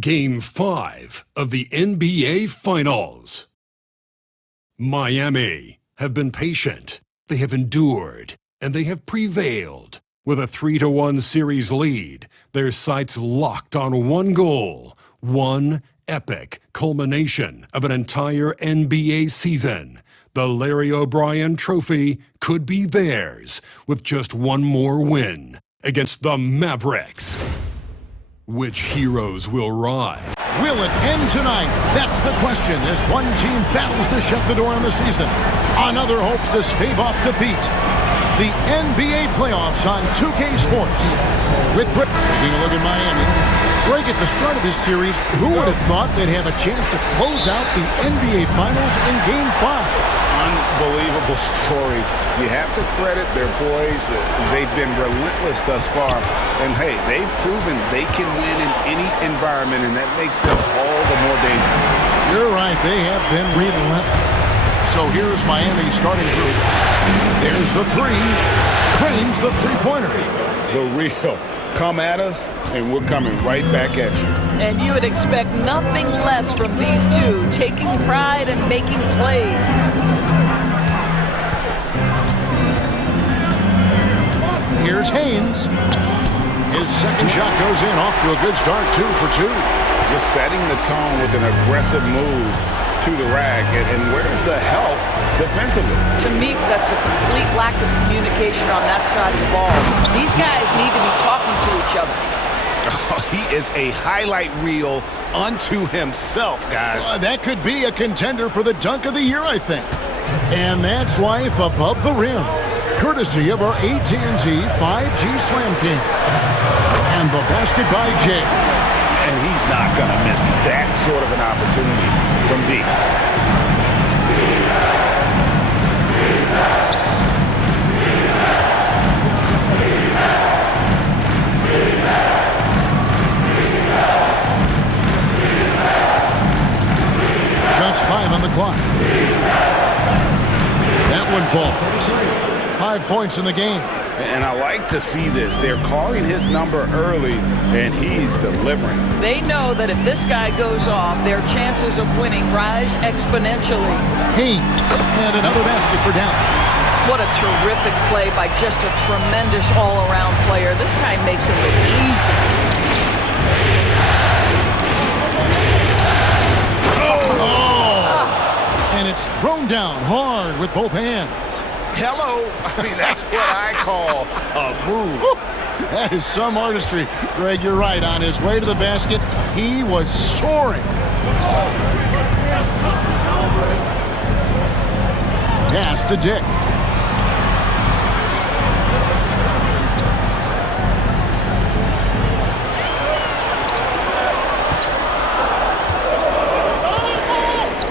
Game 5 of the NBA Finals. Miami have been patient, they have endured, and they have prevailed. With a 3-1 series lead, their sights locked on one goal, one epic culmination of an entire NBA season. The Larry O'Brien Trophy could be theirs with just one more win against the Mavericks. Which heroes will rise? Will it end tonight? That's the question as one team battles to shut the door on the season. Another hopes to stave off defeat. The NBA playoffs on 2K Sports. Taking a look at Miami. Greg, at the start of this series, who would have thought they'd have a chance to close out the NBA Finals in Game 5? Unbelievable story. You have to credit their boys. They've been relentless thus far. And hey, they've proven they can win in any environment, and that makes them all the more dangerous. You're right, they have been relentless. So here's Miami's starting group. There's the three. Claims the three-pointer. The real. Come at us, and we're coming right back at you. And you would expect nothing less from these two, taking pride and making plays. Here's Haynes. His second shot goes in, off to a good start, 2 for 2. Just setting the tone with an aggressive move to the rack, and where's the help defensively? To me, that's a complete lack of communication on that side of the ball. These guys need to be talking to each other. Oh, he is a highlight reel unto himself, guys. That could be a contender for the dunk of the year, I think. And that's life above the rim, courtesy of our AT&T 5G Slam King. And the basket by Jay. And he's not going to miss that sort of an opportunity from deep. Just 5 on the clock. That one falls. 5 points in the game. And I like to see this. They're calling his number early, and he's delivering. They know that if this guy goes off, their chances of winning rise exponentially. Haynes, and another basket for Dallas. What a terrific play by just a tremendous all-around player. This guy makes it look easy. And it's thrown down hard with both hands. Hello. I mean, that's what I call a move. That is some artistry. Greg, you're right. On his way to the basket, he was soaring. Pass to Dick.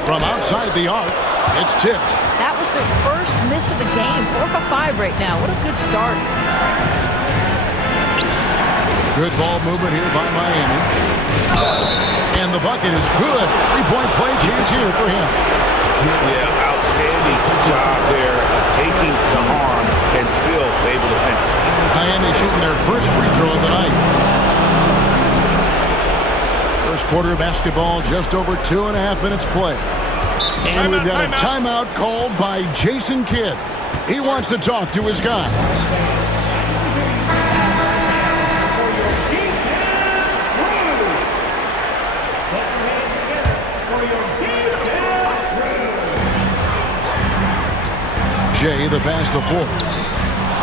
From outside the arc, it's tipped. That was their first miss of the game. 4 for 5 right now. What a good start. Good ball movement here by Miami. And the bucket is good. 3-point play chance here for him. Yeah, outstanding job there of taking the harm and still able to finish. Miami shooting their first free throw of the night. First quarter of basketball, just over 2.5 minutes play. And we've got a timeout called by Jason Kidd. He wants to talk to his guy. Jay, the pass to Ford.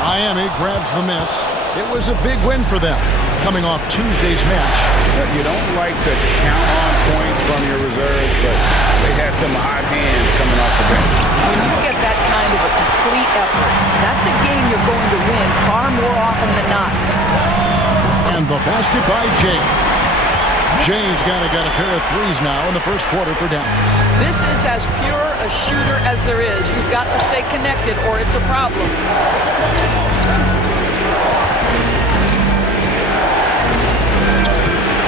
Miami grabs the miss. It was a big win for them, coming off Tuesday's match. You don't like to count on points from your reserves, but they had some hot hands coming off the bench. When you get that kind of a complete effort, that's a game you're going to win far more often than not. And the basket by Jay. Jay's got a pair of threes now in the first quarter for Dallas. This is as pure a shooter as there is. You've got to stay connected or it's a problem.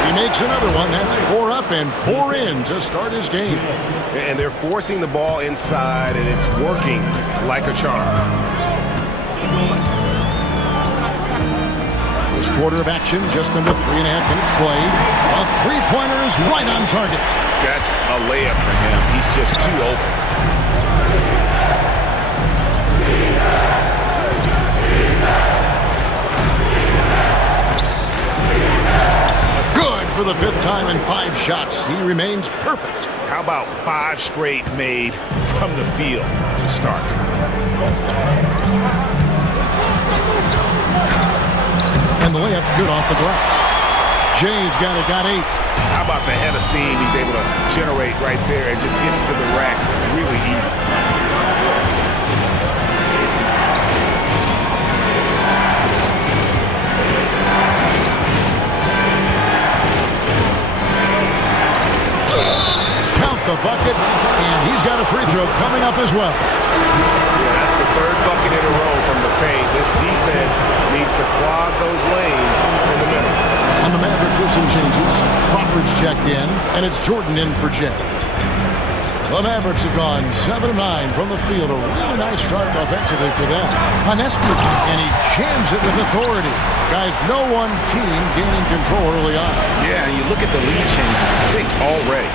He makes another one. That's 4 up and 4 in to start his game. And they're forcing the ball inside, and it's working like a charm. quarter of action, just under 3.5 minutes played. A three-pointer is right on target. That's a layup for him. He's just too open. Good for the 5th time in 5 shots. He remains perfect. How about 5 straight made from the field to start? And the layup's good off the glass. Jay's got 8. How about the head of steam he's able to generate right there and just gets to the rack really easy? Count the bucket, and he's got a free throw coming up as well. Yeah, that's the 3rd bucket in a row from the paint. This defense needs to clog those lanes in the middle. On the Mavericks with some changes. Crawford's checked in, and it's Jordan in for Jay. The Mavericks have gone 7 of 9 from the field. A really nice start offensively for them. Panescu, and he jams it with authority. Guys, no one team gaining control early on. Yeah, and you look at the lead changes, 6 already.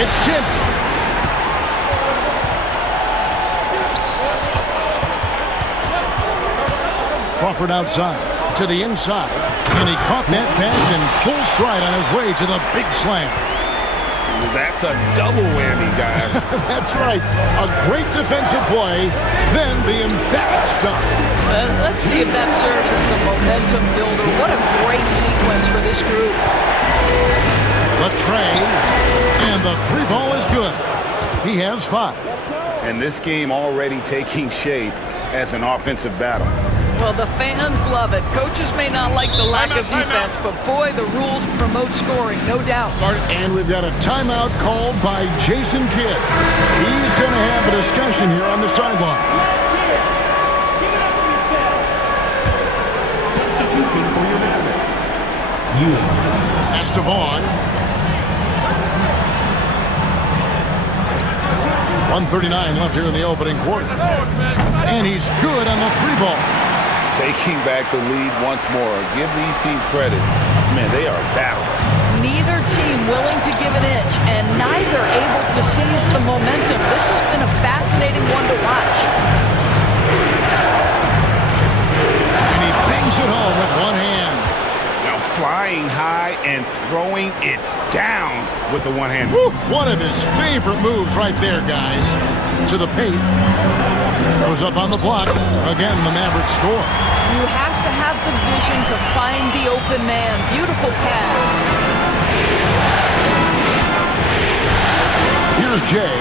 It's tipped. Crawford outside to the inside, and he caught that pass in full stride on his way to the big slam. That's a double whammy, guys. That's right. A great defensive play, then the emphatic stuff. Let's see if that serves as a momentum builder. What a great sequence for this group. The tray, and the 3-ball is good. He has 5. And this game already taking shape as an offensive battle. Well, the fans love it. Coaches may not like the lack of defense, but boy, the rules promote scoring, no doubt. And we've got a timeout called by Jason Kidd. He's going to have a discussion here on the sideline. Substitution for your Mavericks. Pass to Vaughn. 1:39 left here in the opening quarter. And he's good on the 3-ball. Taking back the lead once more. Give these teams credit. Man, they are battling. Neither team willing to give an inch, and neither able to seize the momentum. This has been a fascinating one to watch. And he bangs it home with one hand. Now flying high and throwing it down with the one hand. Woo! One of his favorite moves right there, guys. To the paint. Goes up on the block. Again, the Mavericks score. You have to have the vision to find the open man. Beautiful pass. Here's Jay.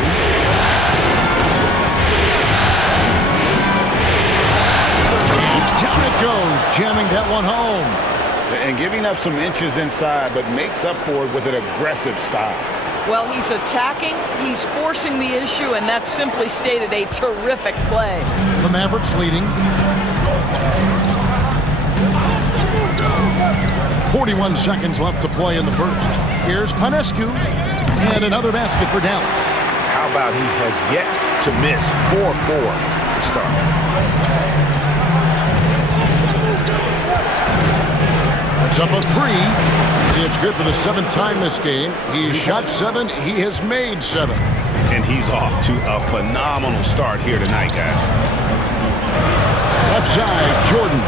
And down it goes, jamming that one home. And giving up some inches inside, but makes up for it with an aggressive style. Well, he's attacking, he's forcing the issue, and that's simply stated a terrific play. The Mavericks leading. 41 seconds left to play in the first. Here's Panescu, and another basket for Dallas. How about he has yet to miss 4-4 to start? It's up a 3. It's good for the 7th time this game. He's shot 7. He has made 7. And he's off to a phenomenal start here tonight, guys. Left side, Jordan.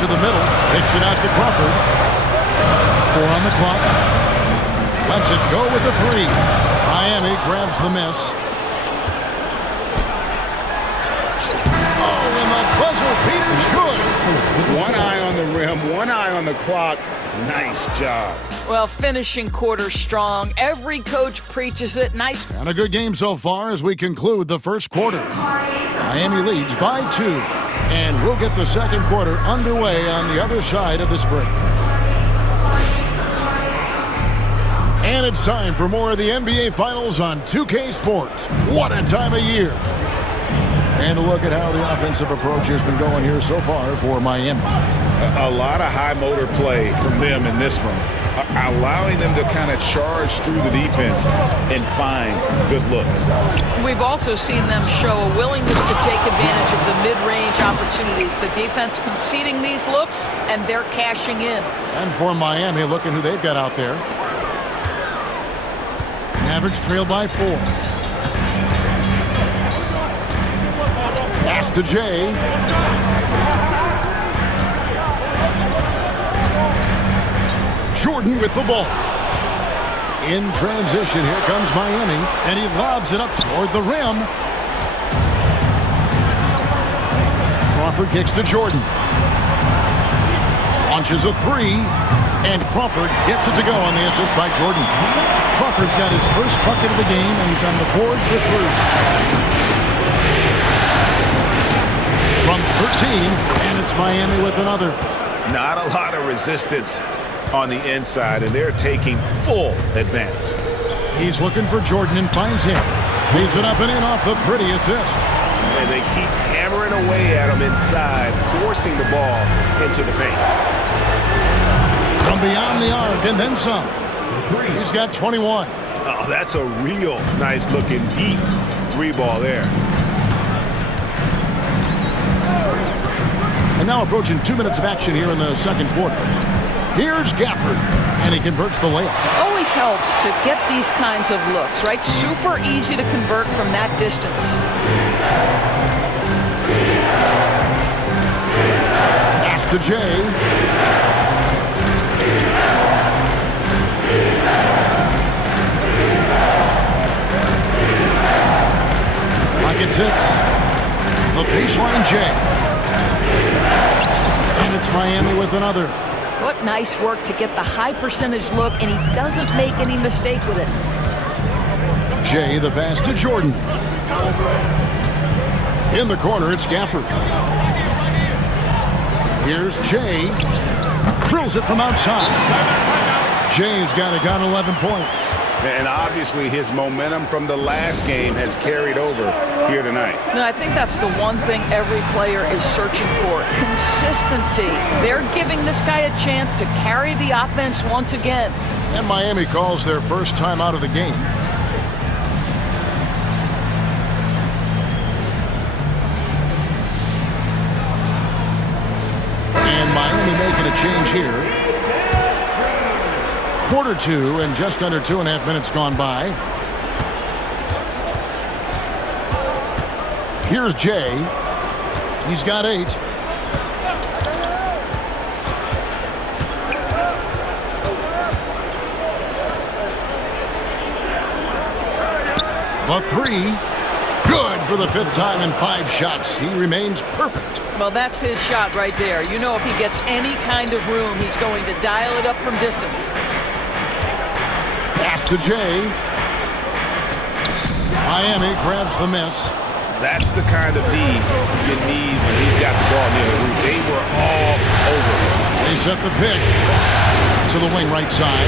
To the middle. Takes it out to Crawford. 4 on the clock. Lets it go with the 3. Miami grabs the miss. Buzzer beater's good. One eye on the rim, one eye on the clock. Nice job. Well, finishing quarter strong. Every coach preaches it. Nice. And a good game so far as we conclude the first quarter. Miami leads by 2. And we'll get the second quarter underway on the other side of this break. And it's time for more of the NBA Finals on 2K Sports. What a time of year. And a look at how the offensive approach has been going here so far for Miami. A lot of high motor play from them in this one. allowing them to kind of charge through the defense and find good looks. We've also seen them show a willingness to take advantage of the mid-range opportunities. The defense conceding these looks, and they're cashing in. And for Miami, look at who they've got out there. Mavericks trail by 4. Pass to Jay. Jordan with the ball. In transition, here comes Miami, and he lobs it up toward the rim. Crawford kicks to Jordan. Launches a 3, and Crawford gets it to go on the assist by Jordan. Crawford's got his first bucket of the game, and he's on the board for 3. From 13, and it's Miami with another. Not a lot of resistance on the inside, and they're taking full advantage. He's looking for Jordan and finds him. Leaves it up and in off the pretty assist. And they keep hammering away at him inside, forcing the ball into the paint. From beyond the arc and then some. He's got 21. Oh, that's a real nice-looking deep 3-ball there. And now approaching 2 minutes of action here in the second quarter. Here's Gafford, and he converts the layup. Always helps to get these kinds of looks, right? Super easy to convert from that distance. Pass to Jay. Pocket 6. The baseline Jay. And it's Miami with another. What nice work to get the high percentage look, and he doesn't make any mistake with it. Jay, the pass to Jordan. In the corner, it's Gafford. Here's Jay. Drills it from outside. Jay's got 11 points. And obviously his momentum from the last game has carried over here tonight. No, I think that's the one thing every player is searching for. Consistency. They're giving this guy a chance to carry the offense once again. And Miami calls their first time out of the game. And Miami making a change here. Quarter 2 and just under 2.5 minutes gone by. Here's Jay. He's got 8. The 3. Good for the 5th time in 5 shots. He remains perfect. Well, that's his shot right there. You know, if he gets any kind of room, he's going to dial it up from distance. Pass to Jay. Miami grabs the miss. That's the kind of D you need when he's got the ball near the hoop. They were all over him. They set the pick to the wing right side.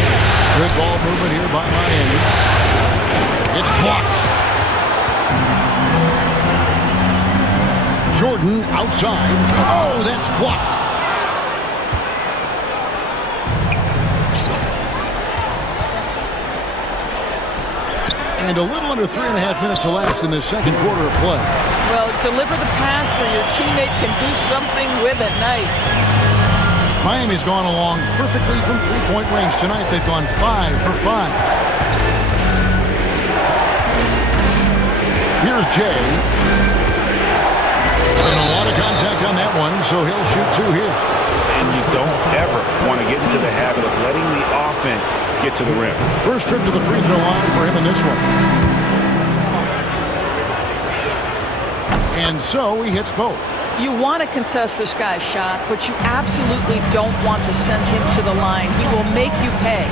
Good ball movement here by Miami. It's blocked. Jordan outside. Oh, that's blocked. And a little under 3.5 minutes elapsed in this second quarter of play. Well, deliver the pass where your teammate can do something with it. Nice. Miami's gone along perfectly from three-point range tonight. They've gone 5 for 5. Here's Jay. And a lot of contact on that one, so he'll shoot 2 here. And you don't ever want to get into the habit of letting the offense get to the rim. First trip to the free throw line for him in this one. And so he hits both. You want to contest this guy's shot, but you absolutely don't want to send him to the line. He will make you pay.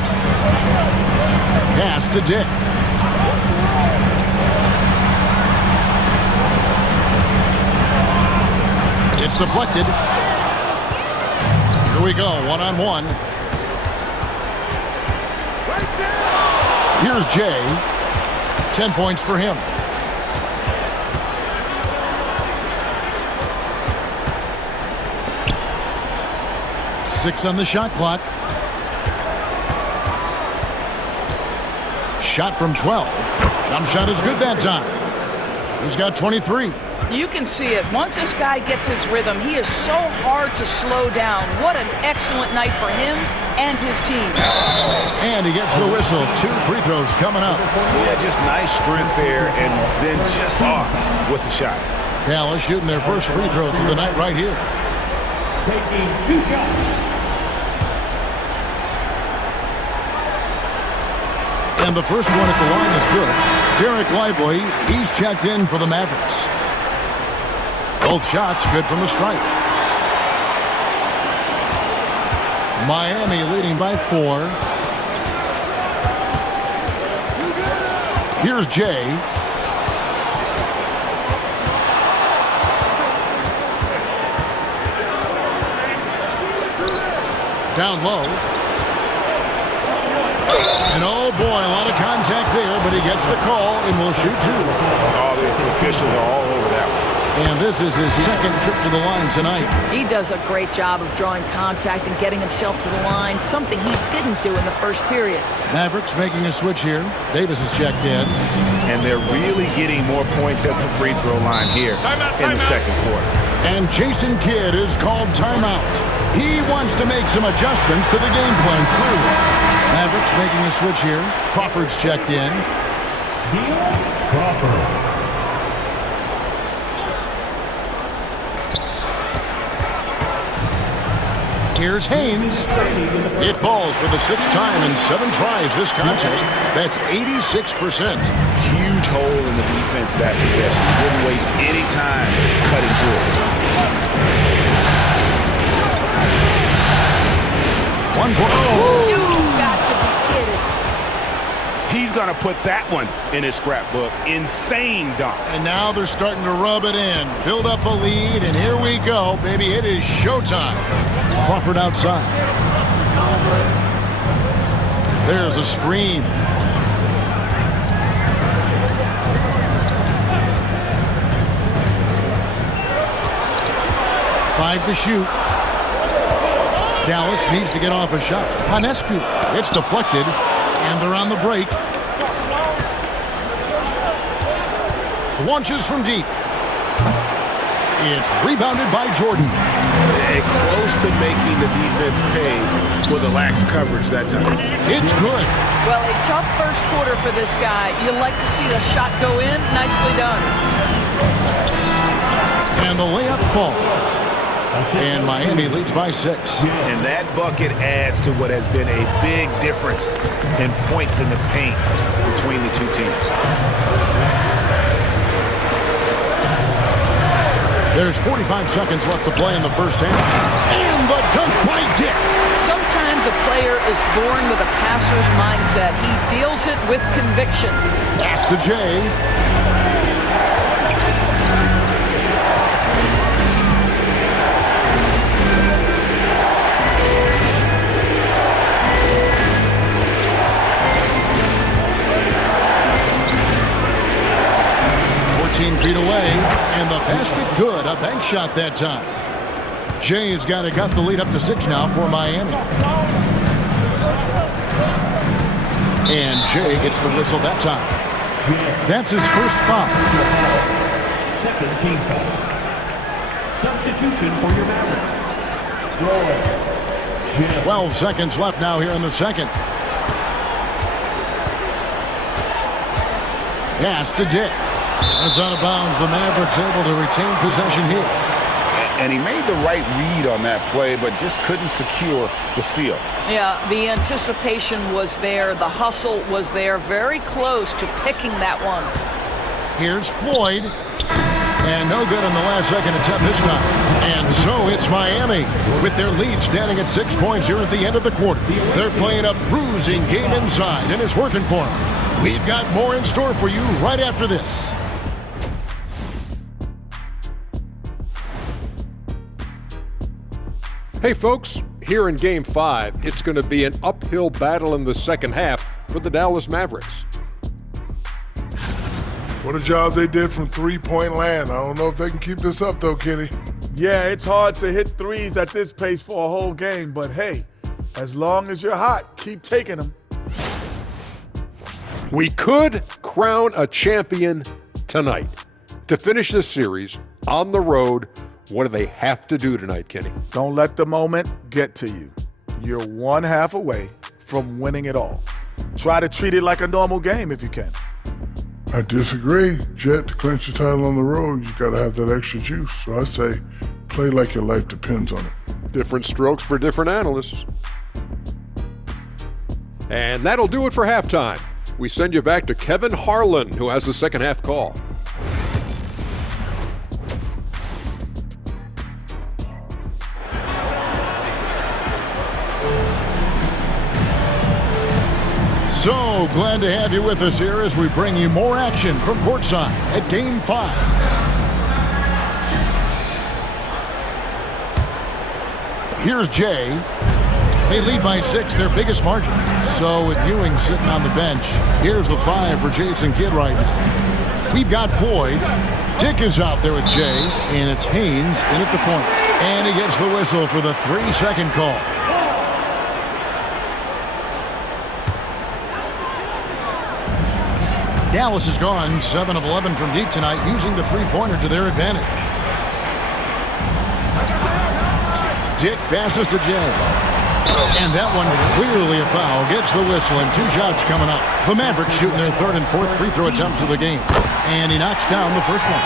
Pass to Dick. It's deflected. Here we go, one-on-one. Here's Jay. 10 points for him. Six on the shot clock. shot from 12. Jump shot is good that time. He's got 23. You can see it. Once this guy gets his rhythm, he is so hard to slow down. What an excellent night for him and his team. And he gets the whistle. 2 free throws coming up. Yeah, just nice strength there, and then just off with the shot. Dallas shooting their first free throws of the night right here. Taking 2 shots. And the first one at the line is good. Derek Lively, he's checked in for the Mavericks. Both shots good from the stripe. Miami leading by 4. Here's Jay. Down low. And oh boy, a lot of contact there, but he gets the call and will shoot 2. Oh, the officials are all over that one. And this is his second trip to the line tonight. He does a great job of drawing contact and getting himself to the line, something he didn't do in the first period. Mavericks making a switch here. Davis is checked in. And they're really getting more points at the free throw line here in the second quarter. And Jason Kidd is called timeout. He wants to make some adjustments to the game plan, clearly. Mavericks making a switch here. Crawford's checked in. Crawford. Here's Haynes. It falls for the 6th time in 7 tries this contest. That's 86%. Huge hole in the defense that possession. Didn't waste any time cutting through it. 1 point. Oh. You've got to be kidding. He's going to put that one in his scrapbook. Insane dunk. And now they're starting to rub it in. Build up a lead, and here we go, baby. It is showtime. Crawford outside. There's a screen. Five to shoot. Dallas needs to get off a shot. Hanescu. It's deflected, and they're on the break. Launches from deep. It's rebounded by Jordan. Close to making the defense pay for the lax coverage that time. It's good. Well, a tough first quarter for this guy. You'll like to see the shot go in. Nicely done. And the layup falls. And Miami leads by 6. And that bucket adds to what has been a big difference in points in the paint between the two teams. There's 45 seconds left to play in the first half. And the dunk by Dick. Sometimes a player is born with a passer's mindset. He deals it with conviction. Pass to Jay. Feet away, and the basket good. A bank shot that time. Jay has got the lead up to 6 now for Miami. And Jay gets the whistle that time. That's his first foul. Second team foul. Substitution for your Mavericks. 12 seconds left now here in the second. Pass to Dick. That's out of bounds. The Mavericks able to retain possession here. And he made the right read on that play, but just couldn't secure the steal. Yeah, the anticipation was there. The hustle was there. Very close to picking that one. Here's Floyd. And no good on the last second attempt this time. And so it's Miami with their lead standing at 6 points here at the end of the quarter. They're playing a bruising game inside, and it's working for them. We've got more in store for you right after this. Hey folks, here in Game 5, it's going to be an uphill battle in the second half for the Dallas Mavericks. What a job they did from three-point land. I don't know if they can keep this up though, Kenny. Yeah, it's hard to hit threes at this pace for a whole game, but hey, as long as you're hot, keep taking them. We could crown a champion tonight. To finish this series on the road, what do they have to do tonight, Kenny? Don't let the moment get to you. You're one half away from winning it all. Try to treat it like a normal game if you can. I disagree. Jet, to clinch the title on the road, you got to have that extra juice. So I say play like your life depends on it. Different strokes for different analysts. And that'll do it for halftime. We send you back to Kevin Harlan, who has the second half call. So glad to have you with us here as we bring you more action from courtside at Game 5. Here's Jay. They lead by 6, their biggest margin. So with Ewing sitting on the bench, here's the 5 for Jason Kidd right now. We've got Floyd. Dick is out there with Jay, and it's Haynes in at the point. And he gets the whistle for the 3-second call. Dallas has gone 7 of 11 from deep tonight, using the three-pointer to their advantage. Dick passes to Jay. And that one clearly a foul. Gets the whistle, and 2 shots coming up. The Mavericks shooting their 3rd and 4th free throw attempts of the game. And he knocks down the first one.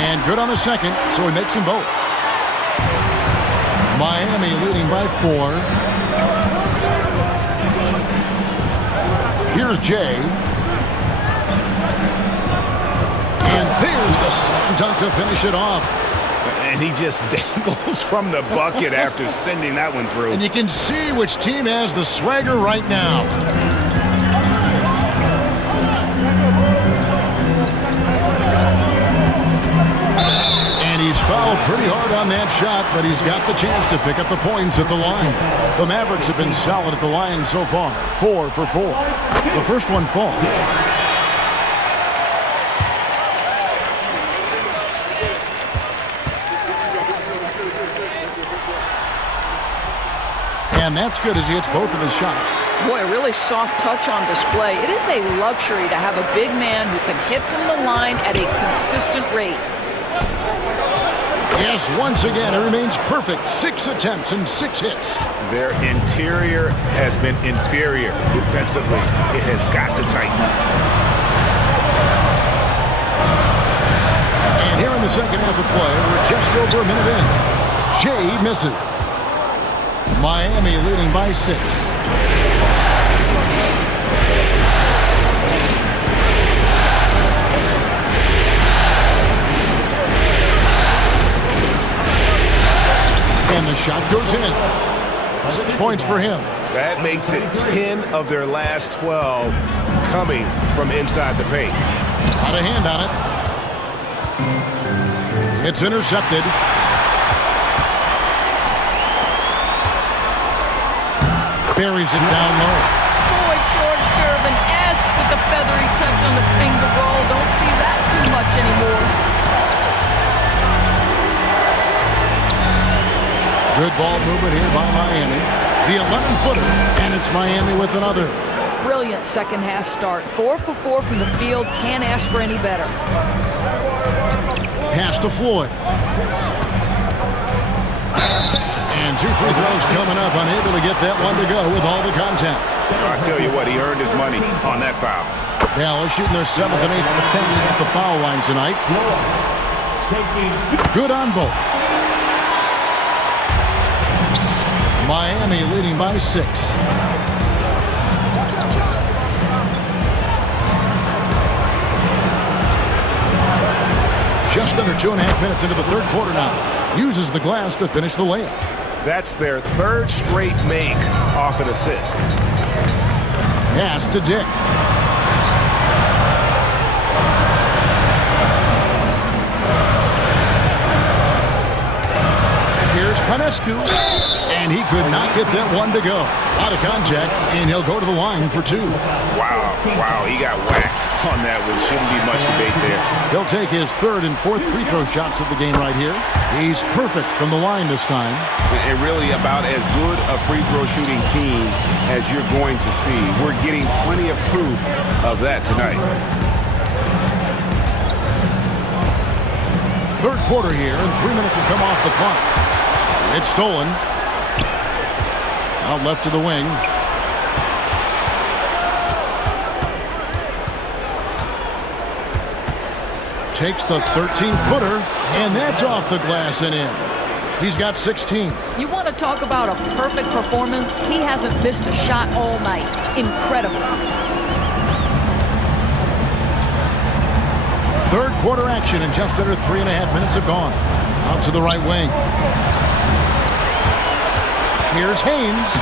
And good on the second, so he makes them both. Miami leading by 4. Here's Jay. And there's the slam dunk to finish it off. And he just dangles from the bucket after sending that one through. And you can see which team has the swagger right now. And he's fouled pretty hard on that shot, but he's got the chance to pick up the points at the line. The Mavericks have been solid at the line so far. 4 for 4. The first one falls. And that's good as he hits both of his shots. Boy, a really soft touch on display. It is a luxury to have a big man who can hit from the line at a consistent rate. Yes, once again, it remains perfect. 6 attempts and 6 hits. Their interior has been inferior defensively. It has got to tighten up. And here in the second half of play, we're just over a minute in. Jay misses. Miami leading by 6. And the shot goes in. 6 points for him. That makes it 10 of their last 12 coming from inside the paint. Got a hand on it. It's intercepted. Buries it down low. Boy, George Gervin-esque with the feathery touch on the finger roll. Don't see that too much anymore. Good ball movement here by Miami. The 11-footer, and it's Miami with another. Brilliant second half start. 4 for 4 from the field. Can't ask for any better. Pass to Floyd. And 2 free throws coming up, unable to get that one to go with all the contact. I tell you what, he earned his money on that foul. Dallas shooting their 7th and 8th attempts at the foul line tonight. Good on both. Miami leading by 6. Just under 2.5 minutes into the third quarter now. Uses the glass to finish the layup. That's their 3rd straight make off an assist. Pass to Dick. Here's Panescu. And And he could not get that one to go. Out of contact, and he'll go to the line for 2. Wow, he got whacked on that one. Shouldn't be much debate there. He'll take his 3rd and 4th free throw shots of the game right here. He's perfect from the line this time. And really about as good a free throw shooting team as you're going to see. We're getting plenty of proof of that tonight. 3rd quarter here, and 3 minutes have come off the clock. It's stolen. Out left to the wing. Takes the 13-footer, and that's off the glass and in. He's got 16. You want to talk about a perfect performance? He hasn't missed a shot all night. Incredible. 3rd quarter action, and just under 3.5 minutes have gone. Out to the right wing. Here's Haynes.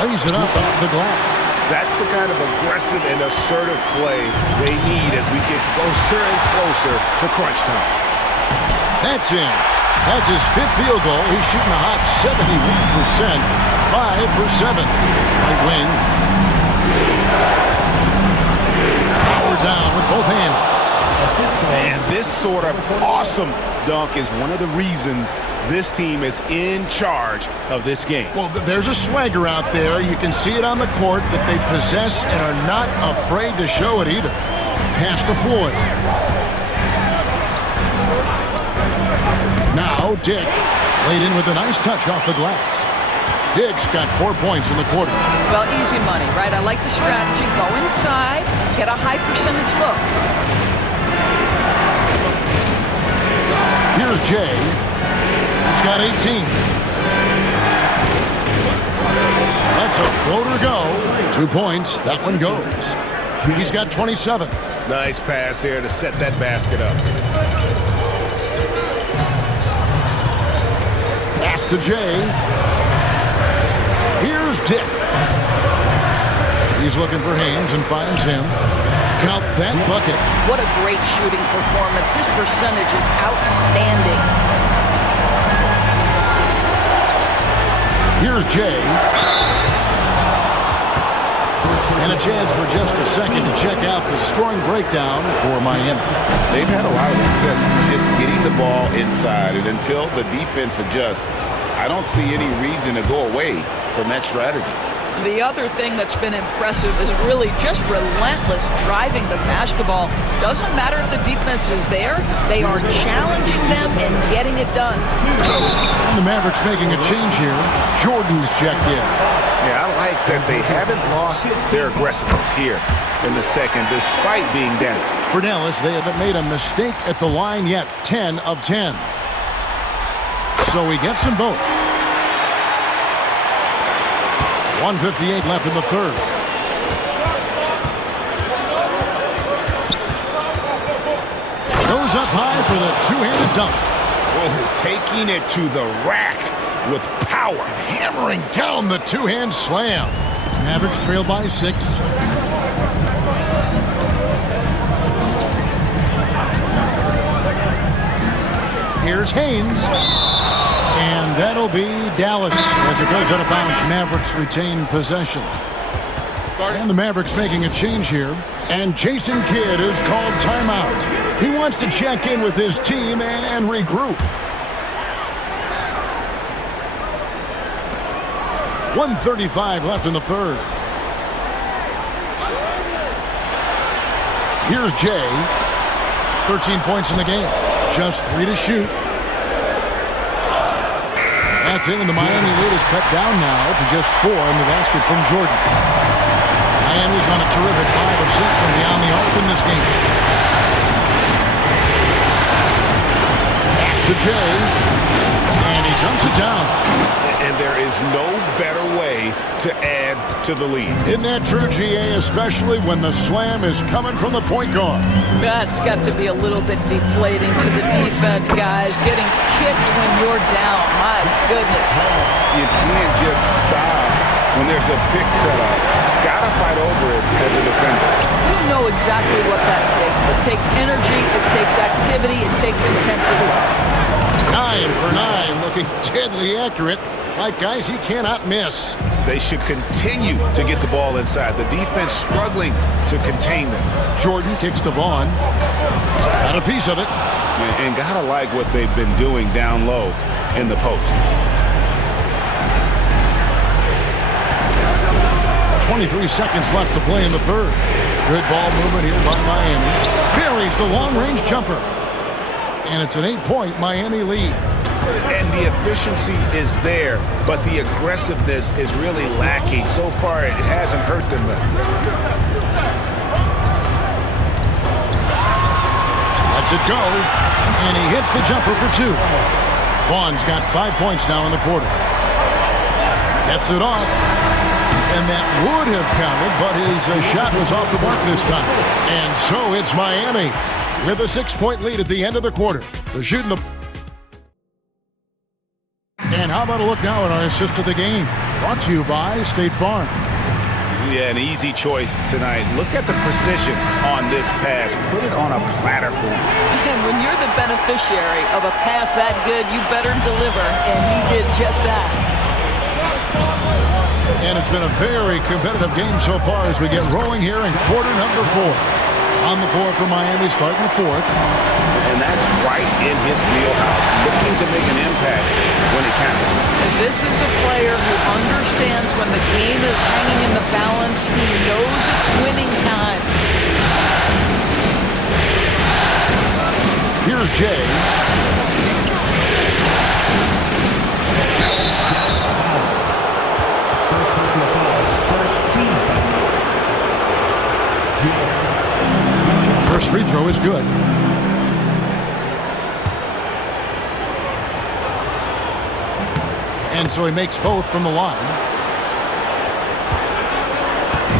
Lays it up off the glass. That's the kind of aggressive and assertive play they need as we get closer and closer to crunch time. That's in. That's his 5th field goal. He's shooting a hot 71%. 5 for 7. Right wing. Powered down with both hands. And this sort of awesome dunk is one of the reasons this team is in charge of this game. Well, there's a swagger out there. You can see it on the court that they possess and are not afraid to show it either. Pass to Floyd. Now Dick laid in with a nice touch off the glass. Dick's got 4 points in the quarter. Well, easy money, right? I like the strategy. Go inside, get a high percentage look. Here's Jay. He's got 18. Lets a floater go. 2 points. That one goes. He's got 27. Nice pass there to set that basket up. Pass to Jay. Here's Dick. He's looking for Haynes and finds him. Count that bucket. What a great shooting performance. His percentage is outstanding. Here's Jay. And a chance for just a second to check out the scoring breakdown for Miami. They've had a lot of success just getting the ball inside, and until the defense adjusts, I don't see any reason to go away from that strategy. The other thing that's been impressive is really just relentless driving the basketball. Doesn't matter if the defense is there. They are challenging them and getting it done. And the Mavericks making a change here. Jordan's checked in. Yeah, I like that they haven't lost their aggressiveness here in the second, despite being down. For Dallas, they haven't made a mistake at the line yet. 10 of 10. So he gets them both. 1:58 left in the 3rd. Goes up high for the 2-handed dunk. Oh, taking it to the rack with power. Hammering down the 2-hand slam. Mavericks trail by 6. Here's Haynes. And that'll be Dallas as it goes out of bounds. Mavericks retain possession. And the Mavericks making a change here. And Jason Kidd is called timeout. He wants to check in with his team and regroup. 1:35 left in the 3rd. Here's Jay. 13 points in the game. Just 3 to shoot. That's in, and the Miami lead is cut down now to just 4 in the basket from Jordan. Miami's on a terrific 5 of 6 from beyond the arc in this game. Pass to Jay, and he dumps it down. And there is no better way to add to the lead. Isn't that true, GA, especially when the slam is coming from the point guard? That's got to be a little bit deflating to the defense, guys. Getting kicked when you're down. My goodness. You can't just stop when there's a pick set up. got to fight over it as a defender. You know exactly what that takes. It takes energy, it takes activity, it takes intensity. 9 for 9, looking deadly accurate, like guys he cannot miss. They should continue to get the ball inside. The defense struggling to contain them. Jordan kicks to Vaughn. Got a piece of it. And gotta like what they've been doing down low in the post. 23 seconds left to play in the third. Good ball movement here by Miami. Buries the long-range jumper. And it's an 8-point Miami lead. And the efficiency is there, but the aggressiveness is really lacking. So far, it hasn't hurt them. Lets it go, and he hits the jumper for 2. Vaughn's got 5 points now in the quarter. Gets it off, and that would have counted, but his shot was off the mark this time. And so it's Miami with a 6-point lead at the end of the quarter. They're shooting the... And how about a look now at our assist of the game? Brought to you by State Farm. Yeah, an easy choice tonight. Look at the precision on this pass. Put it on a platter for him. And when you're the beneficiary of a pass that good, you better deliver, and he did just that. And it's been a very competitive game so far as we get rolling here in quarter number 4. On the floor for Miami, starting the fourth. And that's right in his wheelhouse, looking to make an impact when it counts. And this is a player who understands when the game is hanging in the balance. He knows it's winning time. Here's Jay. First free throw is good. And so he makes both from the line.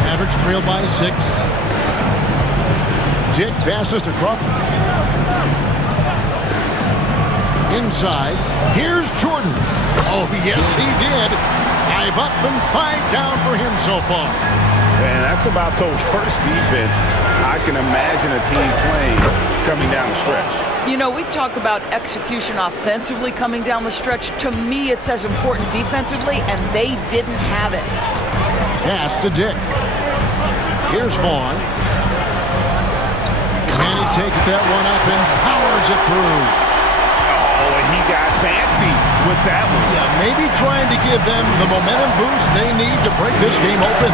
Mavericks trailed by 6. Dick passes to Crawford. Inside. Here's Jordan. Oh, yes, he did. 5 up and 5 down for him so far. And that's about the worst defense I can imagine a team playing coming down the stretch. You know, we talk about execution offensively coming down the stretch. To me, it's as important defensively, and they didn't have it. Pass to Dick. Here's Vaughn. And he takes that one up and powers it through. Oh, and he got fancy with that one. Yeah, maybe trying to give them the momentum boost they need to break this game open.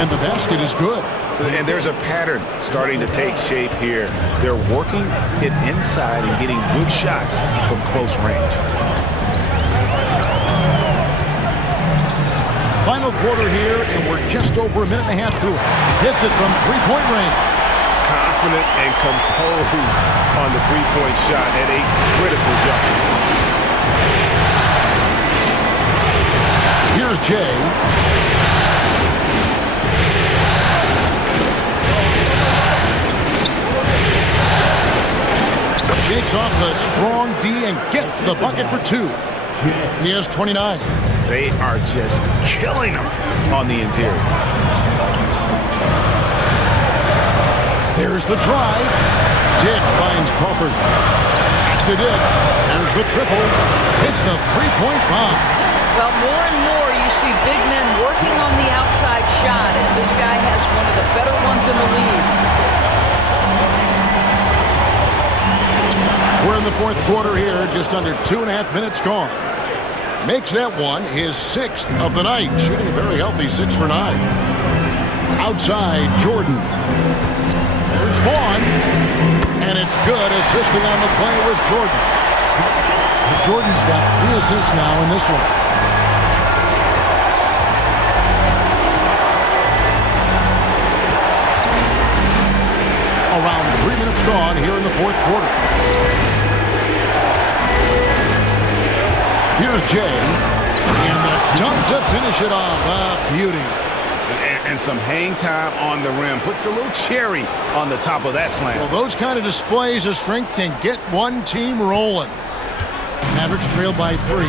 And the basket is good. And there's a pattern starting to take shape here. They're working it inside and getting good shots from close range. Final quarter here, and we're just over a minute and a half through it. Hits it from three-point range. Confident and composed on the three-point shot at a critical juncture. Here's Jay. Shakes off the strong D and gets the bucket for 2. He has 29. They are just killing him on the interior. There's the drive. Dick finds Crawford. Back to Dick. There's the triple. Hits the three-point bomb. Well, more and more you see big men working on the outside shot, and this guy has one of the better ones in the league. We're in the fourth quarter here, just under 2.5 minutes gone. Makes that one his 6th of the night, shooting a very healthy 6 for 9. Outside, Jordan. There's Vaughn, and it's good. Assisting on the play was Jordan. Jordan's got 3 assists now in this one. Around 3 minutes gone here in the fourth quarter. Here's Jay, and the dunk to finish it off. A beauty. And some hang time on the rim. Puts a little cherry on the top of that slam. Well, those kind of displays of strength can get one team rolling. Mavericks trailed by 3.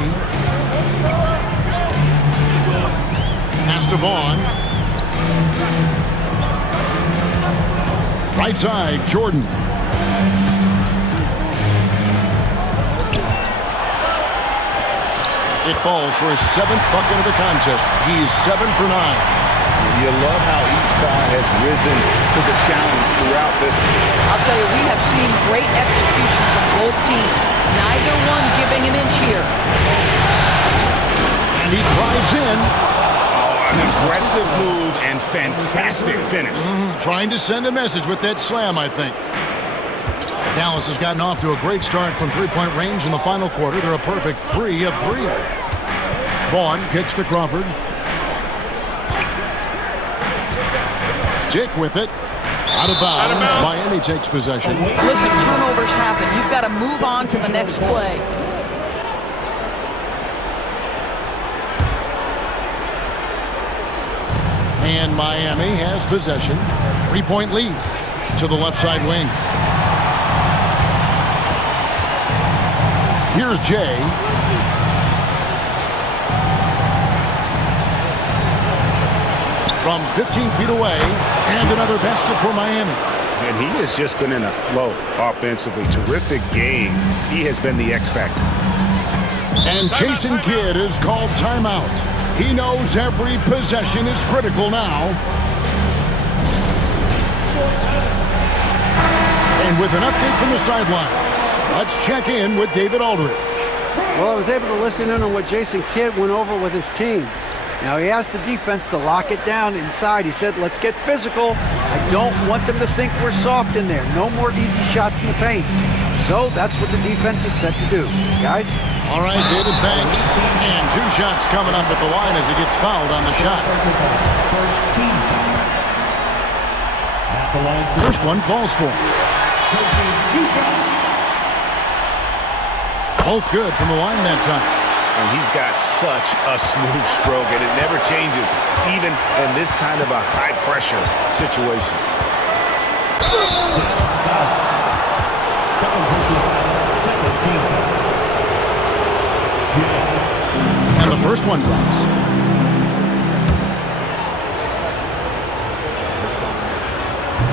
Pass to Vaughn. Right side, Jordan. It falls for his 7th bucket of the contest. He's 7 for 9. You love how each side has risen to the challenge throughout this one. I'll tell you, we have seen great execution from both teams. Neither one giving an inch here. And he drives in. Oh, an aggressive move and fantastic finish. Trying to send a message with that slam, I think. Dallas has gotten off to a great start from three-point range in the final quarter. They're a perfect 3 of 3. Vaughn kicks to Crawford. Dick with it. Out of bounds. Miami takes possession. Listen, turnovers happen. You've got to move on to the next play. And Miami has possession. 3-point lead to the left side wing. Here's Jay. From 15 feet away, and another basket for Miami. And he has just been in a flow offensively. Terrific game. He has been the X factor. And Jason Kidd is called timeout. He knows every possession is critical now. And with an update from the sidelines, let's check in with David Aldridge. Well, I was able to listen in on what Jason Kidd went over with his team. Now, he asked the defense to lock it down inside. He said, let's get physical. I don't want them to think we're soft in there. No more easy shots in the paint. So that's what the defense is set to do. Guys? All right, David, thanks. And 2 shots coming up at the line as he gets fouled on the shot. First team foul. At the line for First one falls for him. taking 2 shots. Both good from the line that time. And he's got such a smooth stroke, and it never changes, even in this kind of a high-pressure situation. Second personal foul. Second team foul. Jay. And the first one drops.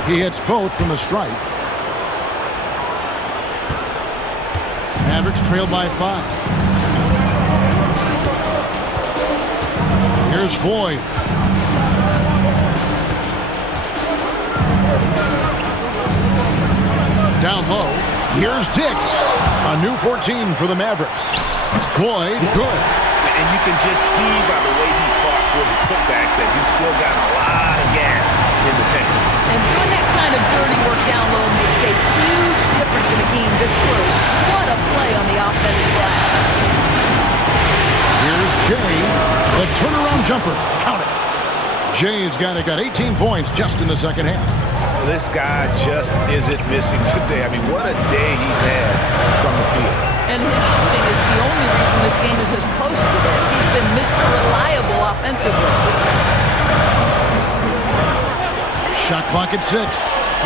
He hits both from the stripe. Mavericks trail by 5. Here's Floyd. Down low. Here's Dick. A new 14 for the Mavericks. Floyd, good. And you can just see by the way he fought for the putback that he's still got a lot of gas in the tank. And doing that kind of dirty work down low makes a huge difference in a game this close. What a play on the offensive glass. Here's Jay, the turnaround jumper. Count it. Jay's got 18 points just in the second half. This guy just isn't missing today. I mean, what a day he's had from the field. And his shooting is the only reason this game is as close as it is. He's been Mr. Reliable offensively. Shot clock at 6.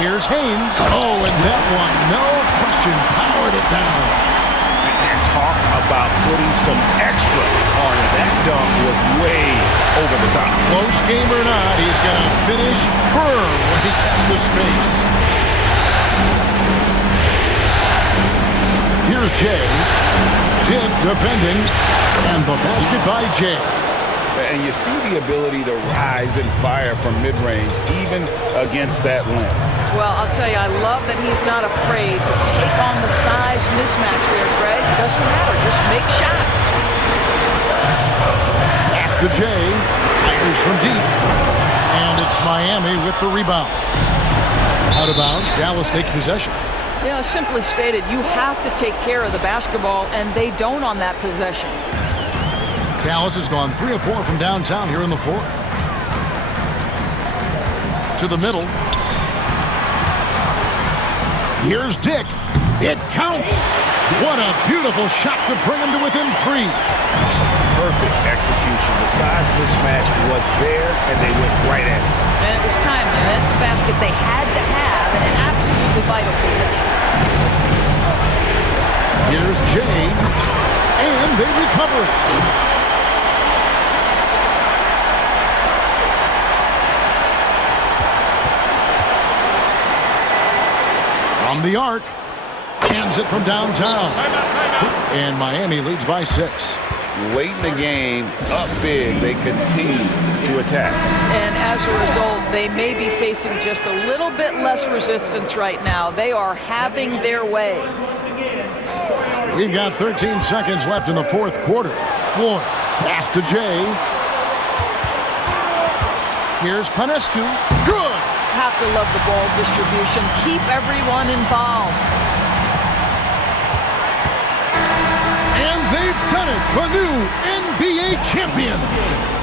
Here's Haynes. Oh, and that one, no question, powered it down. And talk about putting some extra on it. That dunk was way over the top. Close game or not, he's going to finish firm when he gets the space. Here's Jay. Dick defending, and the basket by Jay. And you see the ability to rise and fire from mid-range, even against that length. Well, I'll tell you, I love that he's not afraid to take on the size mismatch there, Greg. Doesn't matter, just make shots. Pass to Jay. Fires from deep. And it's Miami with the rebound. Out of bounds, Dallas takes possession. Yeah, simply stated, you have to take care of the basketball, and they don't on that possession. Dallas has gone 3 of 4 from downtown here in the 4th. To the middle. Here's Dick. It counts. What a beautiful shot to bring him to within 3. Perfect execution. The size mismatch was there, and they went right at it. And it was timely. That's a basket they had to have, and an absolutely vital possession. Here's Jay. And they recover it. From the arc. Hands it from downtown. And Miami leads by 6. Late in the game, up big, they continue to attack. And as a result, they may be facing just a little bit less resistance right now. They are having their way. We've got 13 seconds left in the fourth quarter. Floyd, pass to Jay. Here's Panescu. Good! Have to love the ball distribution. Keep everyone involved. And they've done it. The new NBA champions.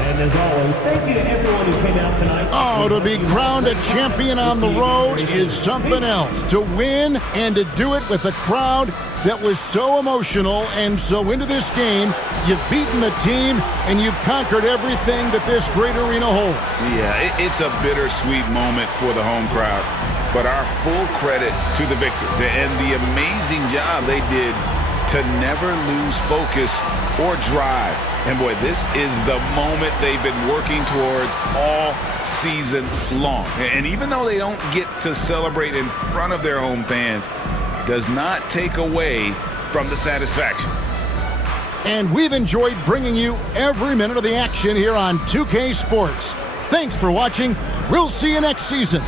And as always, thank you to everyone who came out tonight. Oh, to be crowned a champion on the road is something else. To win and to do it with a crowd that was so emotional and so into this game, you've beaten the team and you've conquered everything that this great arena holds. Yeah, it's a bittersweet moment for the home crowd. But our full credit to the victors and the amazing job they did to never lose focus or drive. And boy, this is the moment they've been working towards all season long. And even though they don't get to celebrate in front of their home fans, does not take away from the satisfaction. And we've enjoyed bringing you every minute of the action here on 2K Sports. Thanks for watching. We'll see you next season.